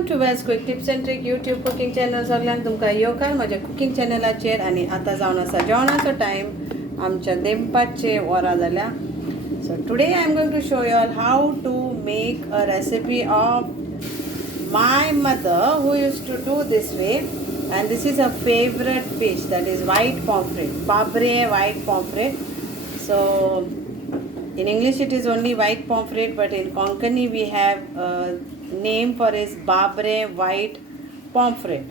Welcome to Wells quick tips and trick YouTube cooking channel सगळ्यांक तुमकां येवकार म्हज्या कुकिंग चॅनलाचेर. आनी आतां जावन आसा जेवणाचो टायम, आमच्या देंपाचे वरां जाल्या. So today I am going to show you all how to make a recipe of my mother who used to do this way, and this is her favorite fish, that is white pomfret, babre white pomfret. So in English it is only white pomfret, but in Konkani we have a name for is babre white pomfret.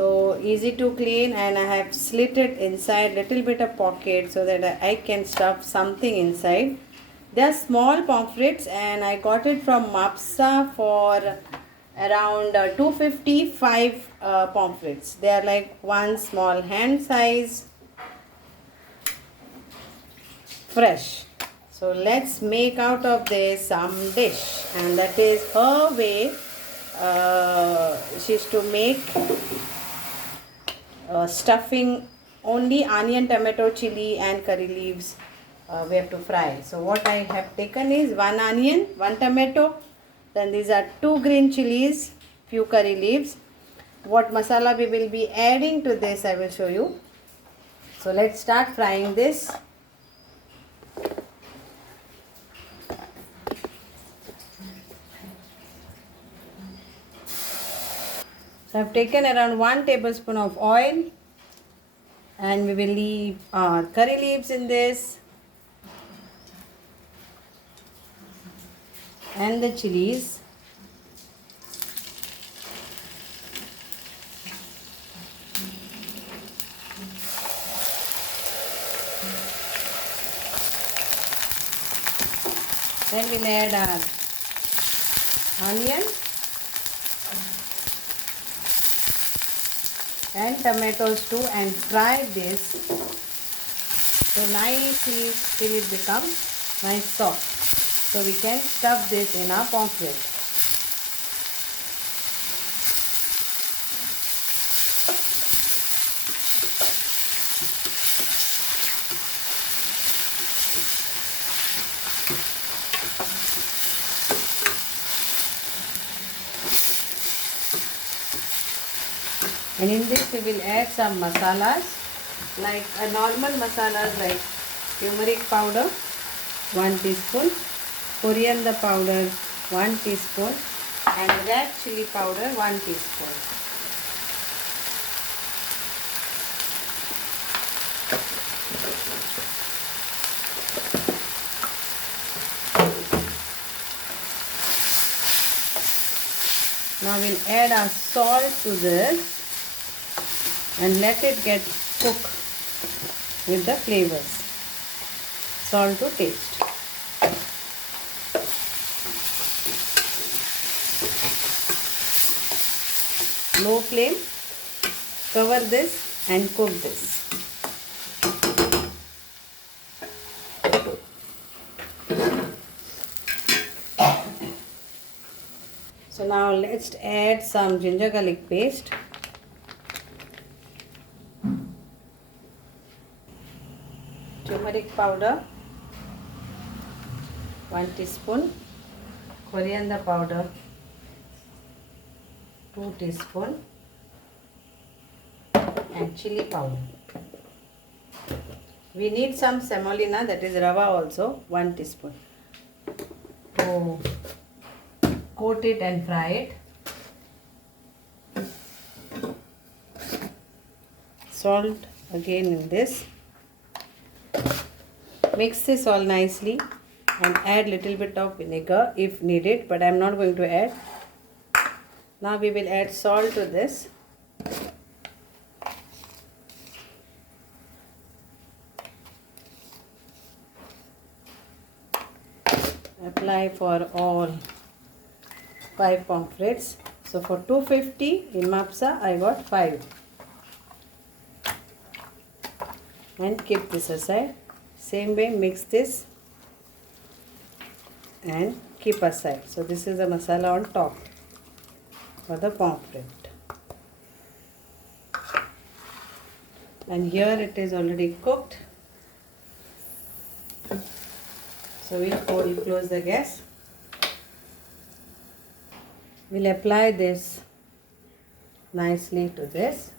So easy to clean, and I have slit it inside little bit of pocket so that I can stuff something inside. They are small pomfrets, and I got it from Mapsa for around 255 pomfrets. They are like one small hand size, fresh. So let's make out of this some dish, and that is her way. She used to make stuffing only onion, tomato, chili and curry leaves. We have to fry. So what I have taken is one onion, one tomato, then these are 2 green chilies, few curry leaves. What masala we will be adding to this I will show you. So let's start frying this. So I have taken around 1 tablespoon of oil, and we will leave our curry leaves in this and the chilies. Then we'll add our onion and tomatoes too, and fry this so nicely till it becomes nice soft. So we can stuff this in our pomfret. And in this we will add some masalas, like a normal masalas like turmeric powder 1 teaspoon, coriander powder 1 teaspoon, and red chili powder 1 teaspoon. Now we'll add our salt to this and let it get cooked with the flavors. Salt to taste. Low flame, cover this and cook this. So now let's add some ginger garlic paste, turmeric powder 1 teaspoon, coriander powder 2 teaspoon, and chili powder. We need some semolina, that is rava also 1 teaspoon. So coat it and fry it. Salt again in this. Mix this all nicely and add little bit of vinegar if needed, but I am not going to add. Now we will add salt to this. Apply for all 5 pomfrets. So for 250 in Mapsa I got 5. And keep this aside. Same way mix this and keep aside. So this is the masala on top for the pomfret. And here it is already cooked. So we'll close the gas. We'll apply this nicely to this.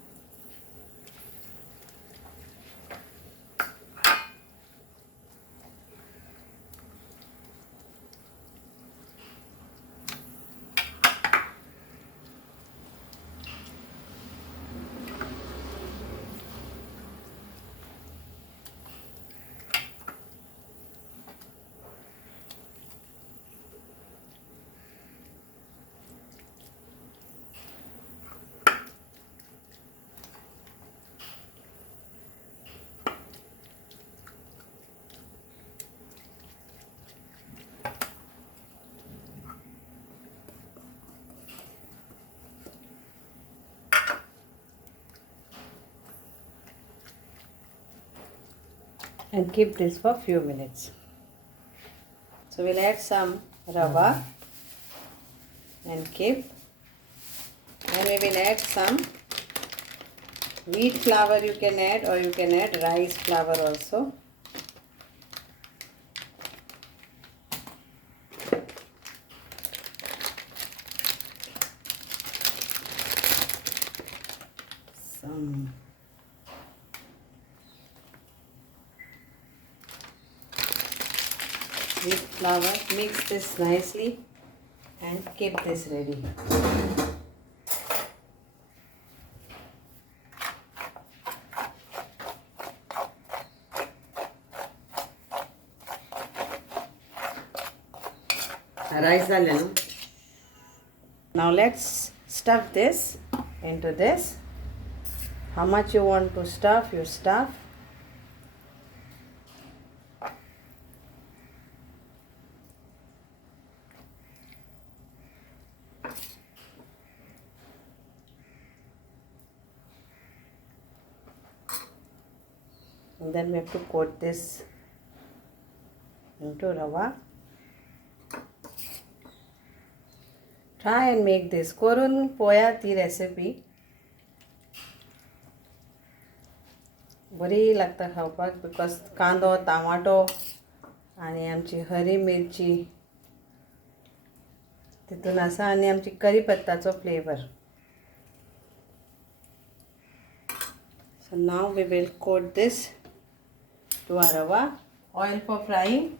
And keep this for few minutes. So we'll add some rava and keep, and we will add some wheat flour. You can add, or you can add rice flour also. Some wheat flour. Mix this nicely and keep this ready. Rice dalenu. Now let's stuff this into this. How much you want to stuff, you stuff. And then we have to coat this into rava. Try and make this. करून पोया ती recipe बरी लागता खावपाक, because कांदो, tomato आणि आमची हरी मिरची तितून आसा, आणि आमची करीपत्ताचो flavour. So now we will coat this to our rava. Oil for frying.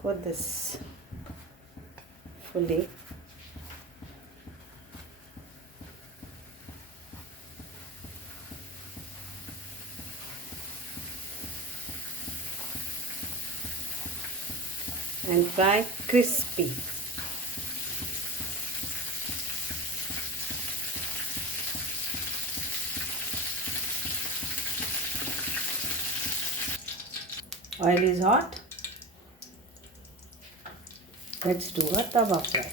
Coat this fully. And fry crispy. Oil is hot. Let's do a tawa fry.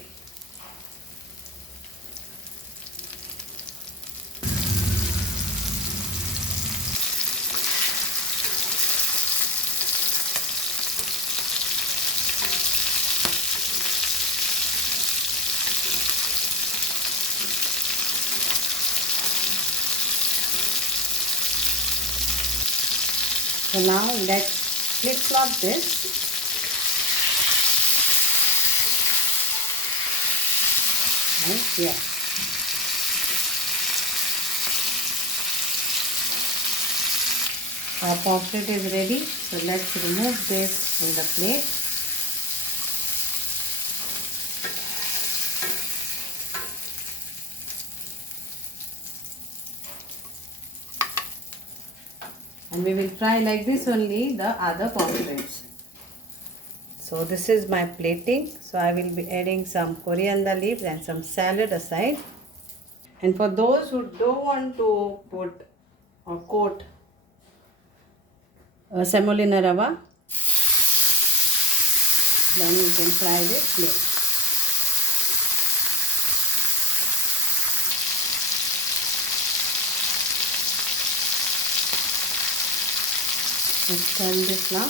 So now let's flip-flop this. And here. Our pomfret is ready. So let's remove this in the plate. And we will fry like this only the other pomfrets. So this is my plating. So I will be adding some coriander leaves and some salad aside. And for those who don't want to put or coat semolina rava, then you can fry this plain. Let's turn this now.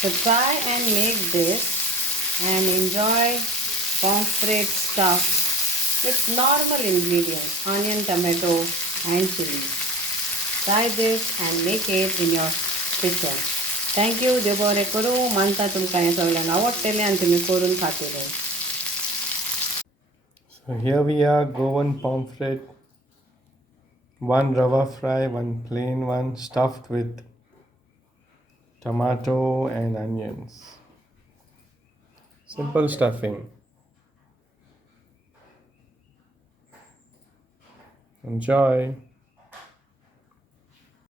So try and make this and enjoy pomfret stuff with normal ingredients, onion, tomato and chili. Try this and make it in your kitchen. Thank you. देव बरें करूं. मानता तुमकां हें सगळ्यांक आवडटलें आनी तुमी करून खातले. So here we are, Goan pomfret, one rava fry, one plain one, stuffed with tomato and onions. Simple stuffing. Enjoy.